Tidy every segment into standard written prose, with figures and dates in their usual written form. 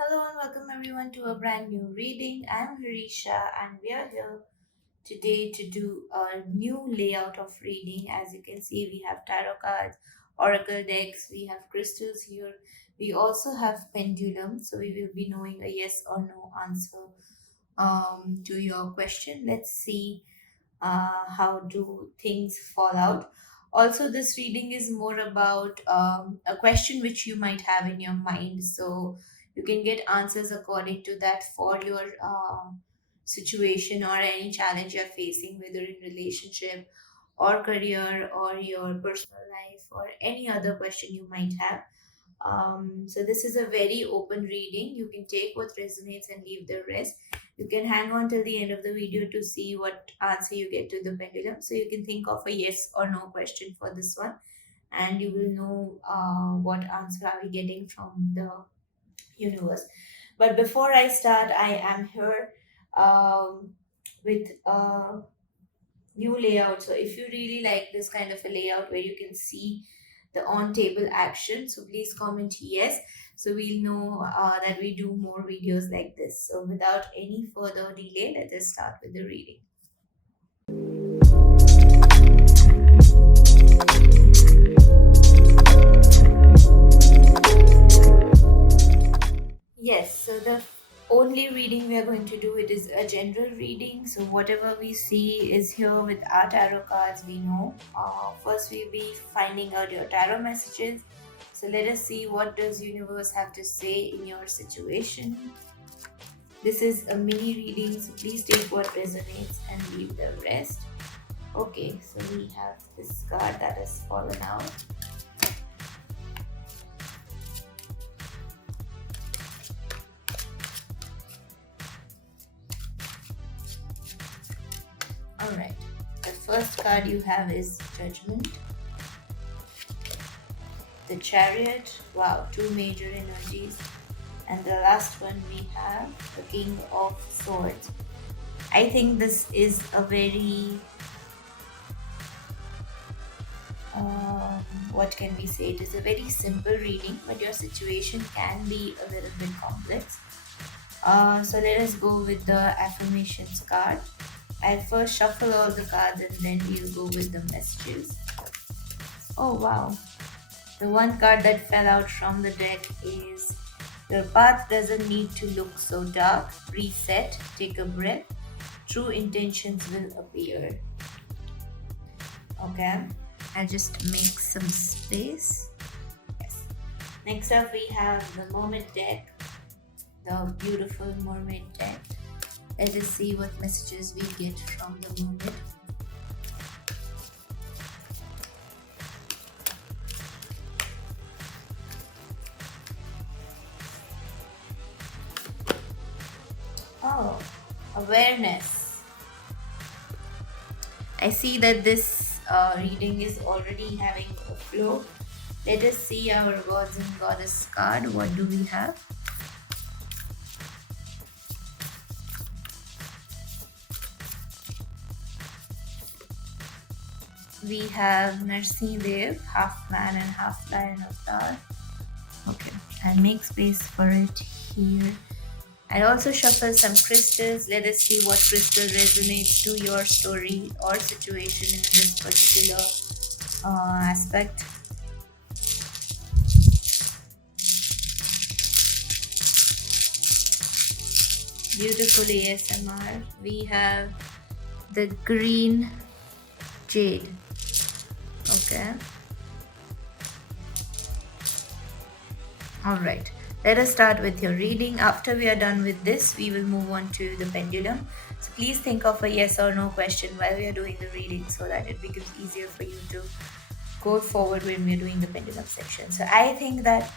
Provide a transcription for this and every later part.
Hello and welcome everyone to a brand new reading. I'm Harisha and we are here today to do a new layout of reading. As you can see, we have tarot cards, oracle decks, we have crystals here. We also have pendulum, so we will be knowing a yes or no answer to your question. Let's see how do things fall out. Also, this reading is more about a question which you might have in your mind, so you can get answers according to that for your situation or any challenge you're facing, whether in relationship or career or your personal life or any other question you might have. So this is a very open reading. You can take what resonates and leave the rest. You can hang on till the end of the video to see what answer you get to the pendulum. So you can think of a yes or no question for this one, and you will know what answer are we getting from the universe. But before I start, I am here with a new layout. So if you really like this kind of a layout where you can see the on table action, so please comment yes, so we'll know that we do more videos like this. So without any further delay, let us start with the reading. Yes, so the only reading we are going to do it is a general reading. So whatever we see is here with our tarot cards. We know. First, we'll be finding out your tarot messages. So let us see what does universe have to say in your situation. This is a mini reading, so please take what resonates and leave the rest. Okay, so we have this card that has fallen out. Alright, the first card you have is Judgment. The Chariot, wow, two major energies. And the last one we have the King of Swords. I think this is a very, what can we say? It is a very simple reading, but your situation can be a little bit complex. So let us go with the affirmations card. I'll first shuffle all the cards and then we'll go with the messages. Oh wow. The one card that fell out from the deck is your path doesn't need to look so dark. Reset, take a breath. True intentions will appear. Okay, I'll just make some space. Yes. Next up, we have the Mermaid deck, the beautiful Mermaid deck. Let us see what messages we get from the Mermaid. Oh, awareness. I see that this reading is already having a flow. Let us see our gods and goddess card. What do we have? We have Narsi Dev, half man and half lion avatar. Okay, I'll make space for it here. I'll also shuffle some crystals. Let us see what crystal resonates to your story or situation in this particular aspect. Beautiful ASMR. We have the green jade. Okay. All right. Let us start with your reading. After we are done with this, we will move on to the pendulum. So please think of a yes or no question while we are doing the reading so that it becomes easier for you to go forward when we are doing the pendulum section. So I think that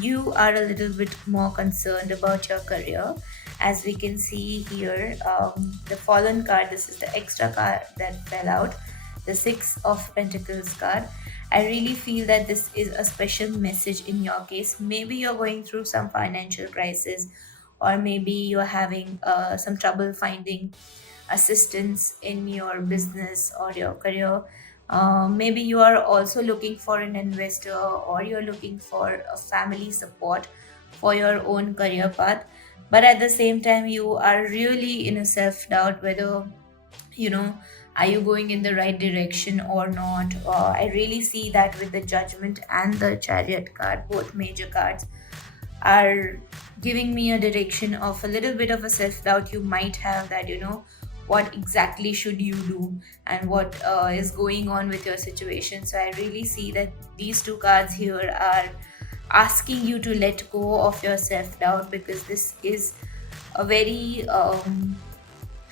you are a little bit more concerned about your career. As we can see here, the fallen card, this is the extra card that fell out, the Six of Pentacles card. I really feel that this is a special message in your case. Maybe you're going through some financial crisis, or maybe you're having some trouble finding assistance in your business or your career. Maybe you are also looking for an investor or you're looking for a family support for your own career path, but at the same time you are really in a self doubt whether, you know, are you going in the right direction or not. I really see that with the Judgment and the Chariot card, both major cards are giving me a direction of a little bit of a self doubt you might have, that what exactly should you do, and what is going on with your situation. So I really see that these two cards here are asking you to let go of your self doubt, because this is a very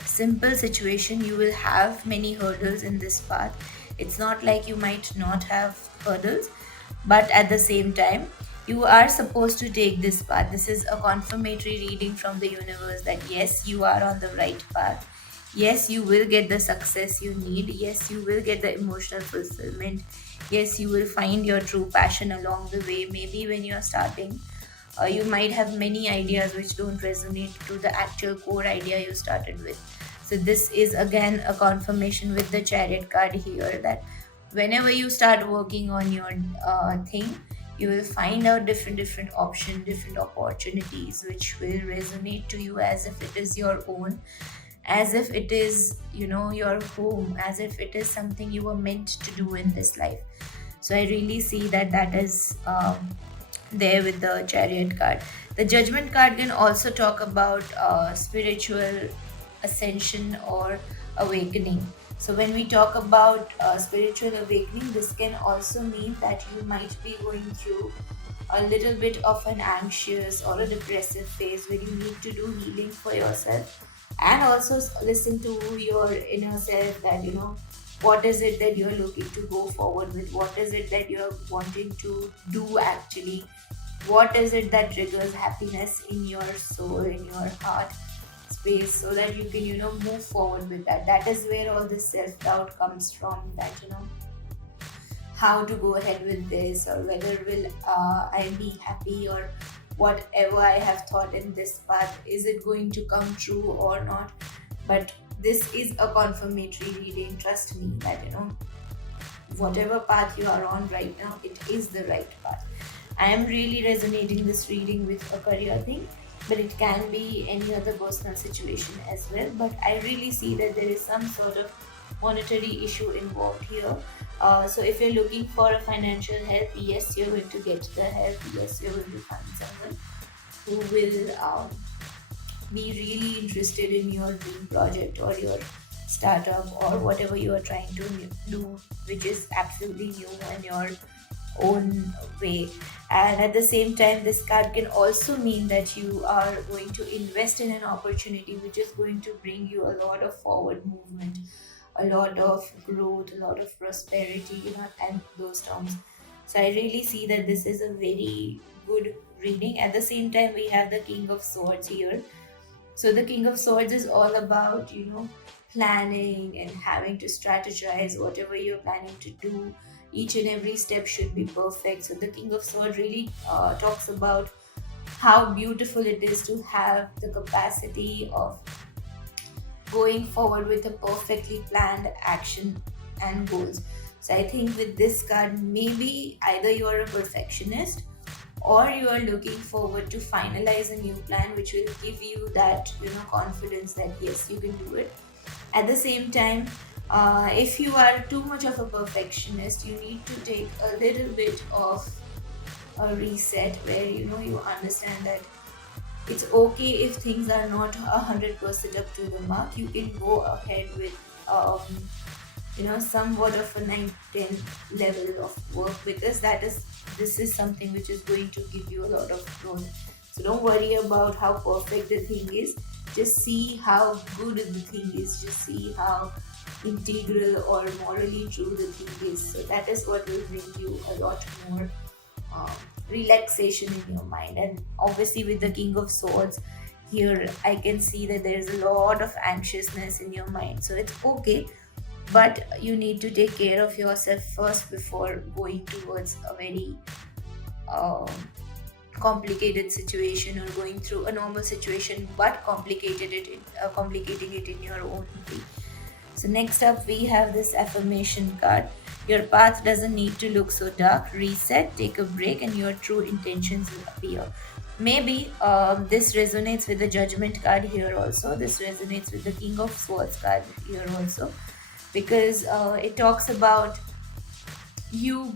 simple situation. You will have many hurdles in this path. It's not like you might not have hurdles, but at the same time, you are supposed to take this path. This is a confirmatory reading from the universe that yes, you are on the right path. Yes, you will get the success you need. Yes, you will get the emotional fulfillment. Yes, you will find your true passion along the way. Maybe when you're starting, you might have many ideas which don't resonate to the actual core idea you started with. So this is again a confirmation with the Chariot card here, that whenever you start working on your thing, you will find out different options, different opportunities which will resonate to you as if it is your own, as if it is, your home, as if it is something you were meant to do in this life. So I really see that that is there with the Chariot card. The Judgment card can also talk about spiritual ascension or awakening. So when we talk about spiritual awakening, this can also mean that you might be going through a little bit of an anxious or a depressive phase where you need to do healing for yourself, and also listen to your inner self, that what is it that you're looking to go forward with, what is it that you're wanting to do actually, what is it that triggers happiness in your soul, in your heart space, so that you can move forward with that. That is where all this self-doubt comes from, that how to go ahead with this, or whether will I be happy, or whatever I have thought in this path, is it going to come true or not. But this is a confirmatory reading. Trust me that whatever path you are on right now, it is the right path. I am really resonating this reading with a career thing, but it can be any other personal situation as well. But I really see that there is some sort of monetary issue involved here. So if you're looking for a financial help, yes, you're going to get the help. Yes, you're going to find someone who will be really interested in your dream project or your startup or whatever you are trying to do, which is absolutely new in your own way. And at the same time, this card can also mean that you are going to invest in an opportunity which is going to bring you a lot of forward movement, a lot of growth, a lot of prosperity, and those terms. So I really see that this is a very good reading. At the same time, we have the King of Swords here. So the King of Swords is all about, planning and having to strategize whatever you're planning to do. Each and every step should be perfect. So the King of Swords really talks about how beautiful it is to have the capacity of going forward with a perfectly planned action and goals. So I think with this card, maybe either you are a perfectionist or you are looking forward to finalize a new plan which will give you that confidence that yes, you can do it. At the same time, if you are too much of a perfectionist, you need to take a little bit of a reset where you understand that it's okay if things are not 100% up to the mark. You can go ahead with somewhat of a 9-10 level of work, because this is something which is going to give you a lot of growth. So don't worry about how perfect the thing is. Just see how good the thing is. Just see how integral or morally true the thing is. So that is what will bring you a lot more relaxation in your mind. And obviously with the King of Swords here, I can see that there is a lot of anxiousness in your mind. So it's okay, but you need to take care of yourself first before going towards a very complicated situation, or going through a normal situation but complicating it in your own way. So next up we have this Affirmation card. Your path doesn't need to look so dark. Reset, take a break, and your true intentions will appear. Maybe this resonates with the Judgment card here also. This resonates with the King of Swords card here also, because it talks about you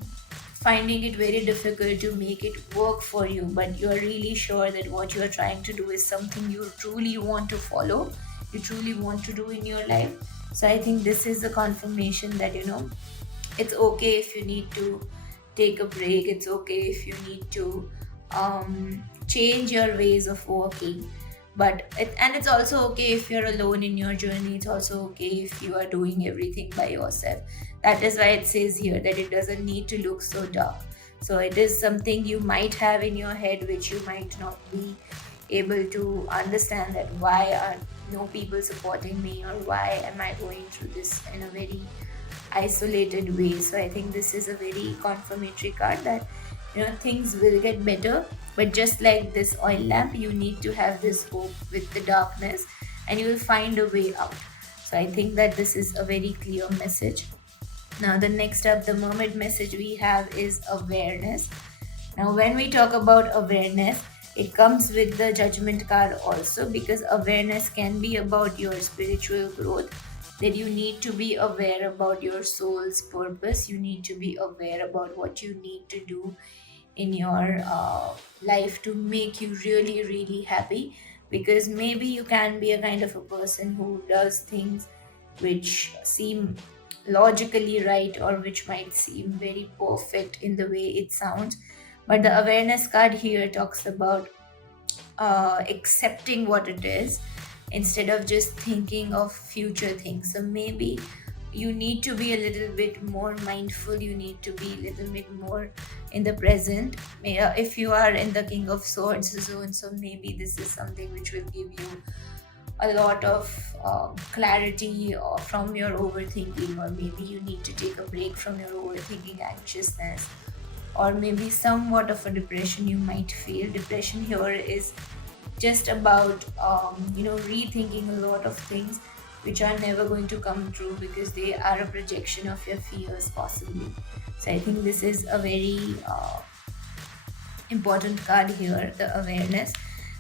finding it very difficult to make it work for you, but you're really sure that what you're trying to do is something you truly want to follow, you truly want to do in your life. So I think this is a confirmation that, it's okay if you need to take a break, it's okay if you need to change your ways of working. And it's also okay if you're alone in your journey, it's also okay if you are doing everything by yourself. That is why it says here that it doesn't need to look so dark. So it is something you might have in your head which you might not be able to understand, that why are no people supporting me, or why am I going through this in a very isolated way. So I think this is a very confirmatory card that, things will get better. But just like this oil lamp, you need to have this hope with the darkness, and you will find a way out. So I think that this is a very clear message. Now, the next up, the mermaid message we have is awareness. Now, when we talk about awareness, it comes with the Judgment card also, because awareness can be about your spiritual growth, that you need to be aware about your soul's purpose. You need to be aware about what you need to do in your life to make you really, really happy. Because maybe you can be a kind of a person who does things which seem logically right, or which might seem very perfect in the way it sounds. But the awareness card here talks about accepting what it is instead of just thinking of future things. So maybe you need to be a little bit more mindful, you need to be a little bit more in the present. If you are in the King of Swords zone, so maybe this is something which will give you a lot of clarity from your overthinking, or maybe you need to take a break from your overthinking anxiousness, or maybe somewhat of a depression you might feel. Depression here is just about rethinking a lot of things which are never going to come true, because they are a projection of your fears possibly. So I think this is a very important card here, the awareness.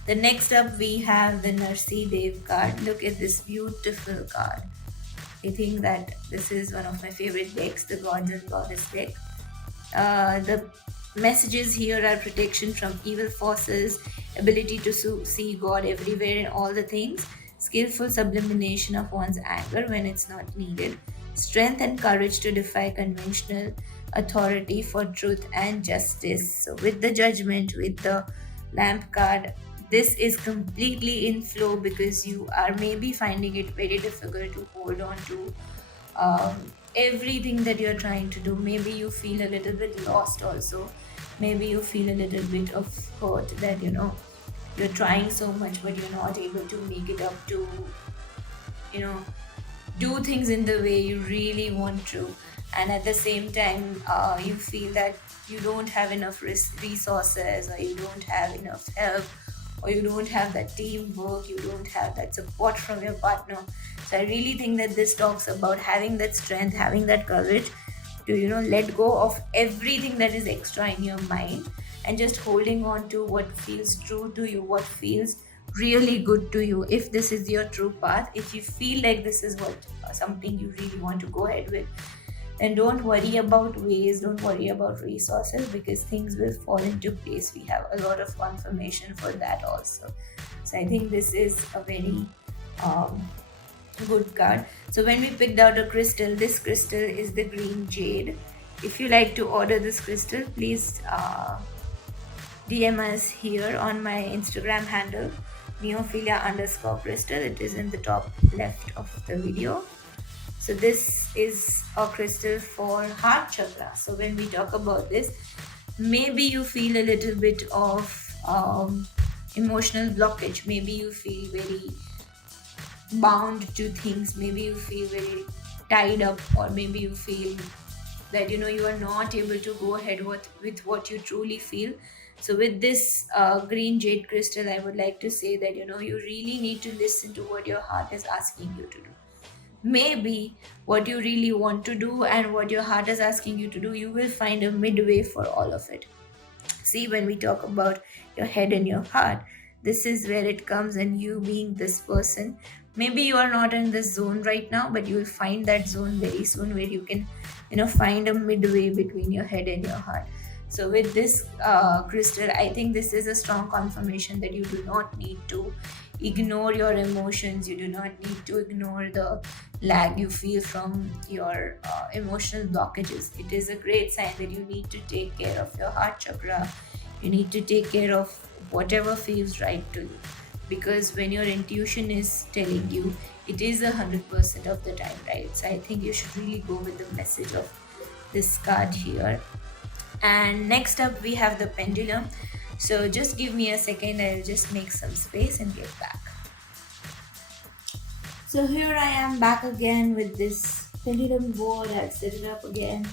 The next up we have the Narsi Dev card. Look at this beautiful card. I think that this is one of my favorite decks, the Gods and Goddess deck. The messages here are protection from evil forces, ability to see God everywhere in all the things, skillful sublimination of one's anger when it's not needed, strength and courage to defy conventional authority for truth and justice. So, with the Judgment, with the Lamp card, this is completely in flow, because you are maybe finding it very difficult to hold on to everything that you're trying to do. Maybe you feel a little bit lost also. Maybe you feel a little bit of hurt that, you're trying so much but you're not able to make it up to, you know, do things in the way you really want to. And at the same time, you feel that you don't have enough resources, or you don't have enough help, or you don't have that teamwork, you don't have that support from your partner. So I really think that this talks about having that strength, having that courage to, let go of everything that is extra in your mind, and just holding on to what feels true to you, what feels really good to you. If this is your true path, if you feel like this is what something you really want to go ahead with, then don't worry about ways, don't worry about resources, because things will fall into place. We have a lot of confirmation for that also. So I think this is a very um, good card. So when we picked out a crystal, this crystal is the green jade. If you like to order this crystal, please DM us here on my Instagram handle, neophilia_crystal. It is in the top left of the video. So this is a crystal for heart chakra. So when we talk about this, maybe you feel a little bit of emotional blockage. Maybe you feel very bound to things. Maybe you feel very tied up, or maybe you feel that you are not able to go ahead with what you truly feel. So with this green jade crystal, I would like to say that you really need to listen to what your heart is asking you to do. Maybe what you really want to do and what your heart is asking you to do, you will find a midway for all of it. See, when we talk about your head and your heart. This is where it comes, and you being this person, maybe you are not in this zone right now, but you will find that zone very soon, where you can find a midway between your head and your heart. So with this crystal, I think this is a strong confirmation that you do not need to ignore your emotions. You do not need to ignore the lag you feel from your emotional blockages. It is a great sign that you need to take care of your heart chakra. You need to take care of whatever feels right to you, because when your intuition is telling you, it is 100% of the time right. So I think you should really go with the message of this card here. And next up we have the pendulum. So just give me a second, I'll just make some space and get back. So here I am back again with this pendulum board. I've set it up again.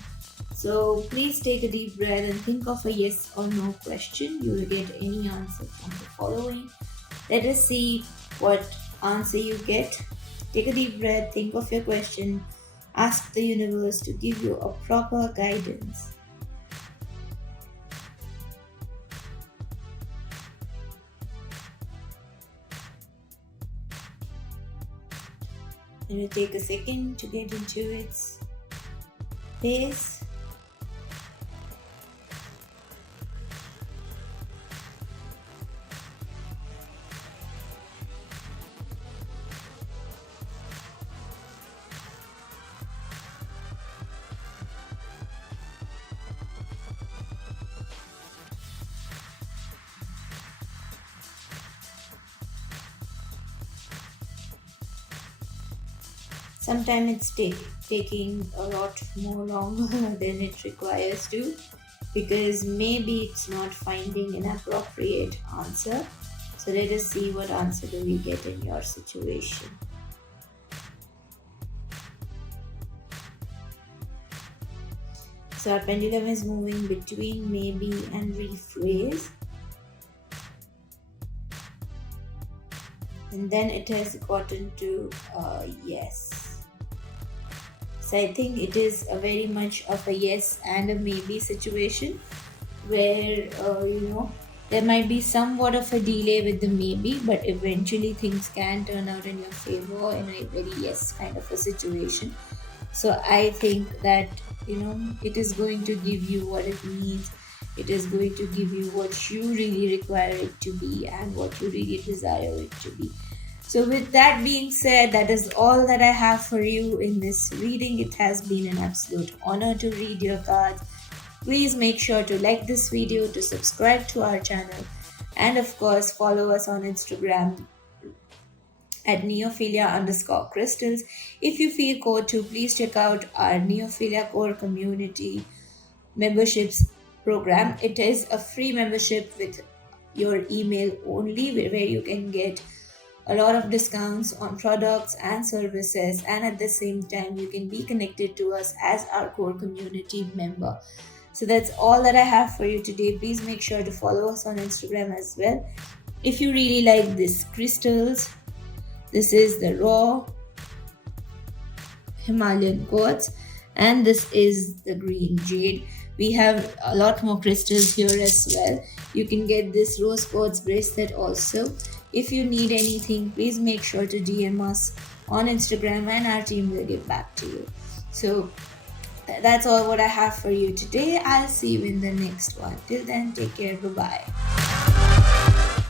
So please take a deep breath and think of a yes or no question. You will get any answer from the following. Let us see what answer you get. Take a deep breath, think of your question, ask the universe to give you a proper guidance. It will take a second to get into its pace. Sometimes it's taking a lot more longer than it requires to, because maybe it's not finding an appropriate answer. So let us see what answer do we get in your situation. So our pendulum is moving between maybe and rephrase. And then it has gotten to yes. So I think it is a very much of a yes and a maybe situation, where there might be somewhat of a delay with the maybe, but eventually things can turn out in your favor in a very yes kind of a situation. So I think that it is going to give you what it needs. It is going to give you what you really require it to be and what you really desire it to be. So with that being said, that is all that I have for you in this reading. It has been an absolute honor to read your cards. Please make sure to like this video, to subscribe to our channel, and of course follow us on Instagram at neophilia_crystals. If you feel called to, please check out our Neophilia Core Community memberships program. It is a free membership with your email only, where you can get a lot of discounts on products and services, and at the same time you can be connected to us as our core community member. So that's all that I have for you today. Please make sure to follow us on Instagram as well. If you really like these crystals, this is the raw Himalayan quartz, and this is the green jade. We have a lot more crystals here as well. You can get this rose quartz bracelet also. If you need anything, please make sure to DM us on Instagram and our team will get back to you. So that's all what I have for you today. I'll see you in the next one. Till then, take care. Bye-bye.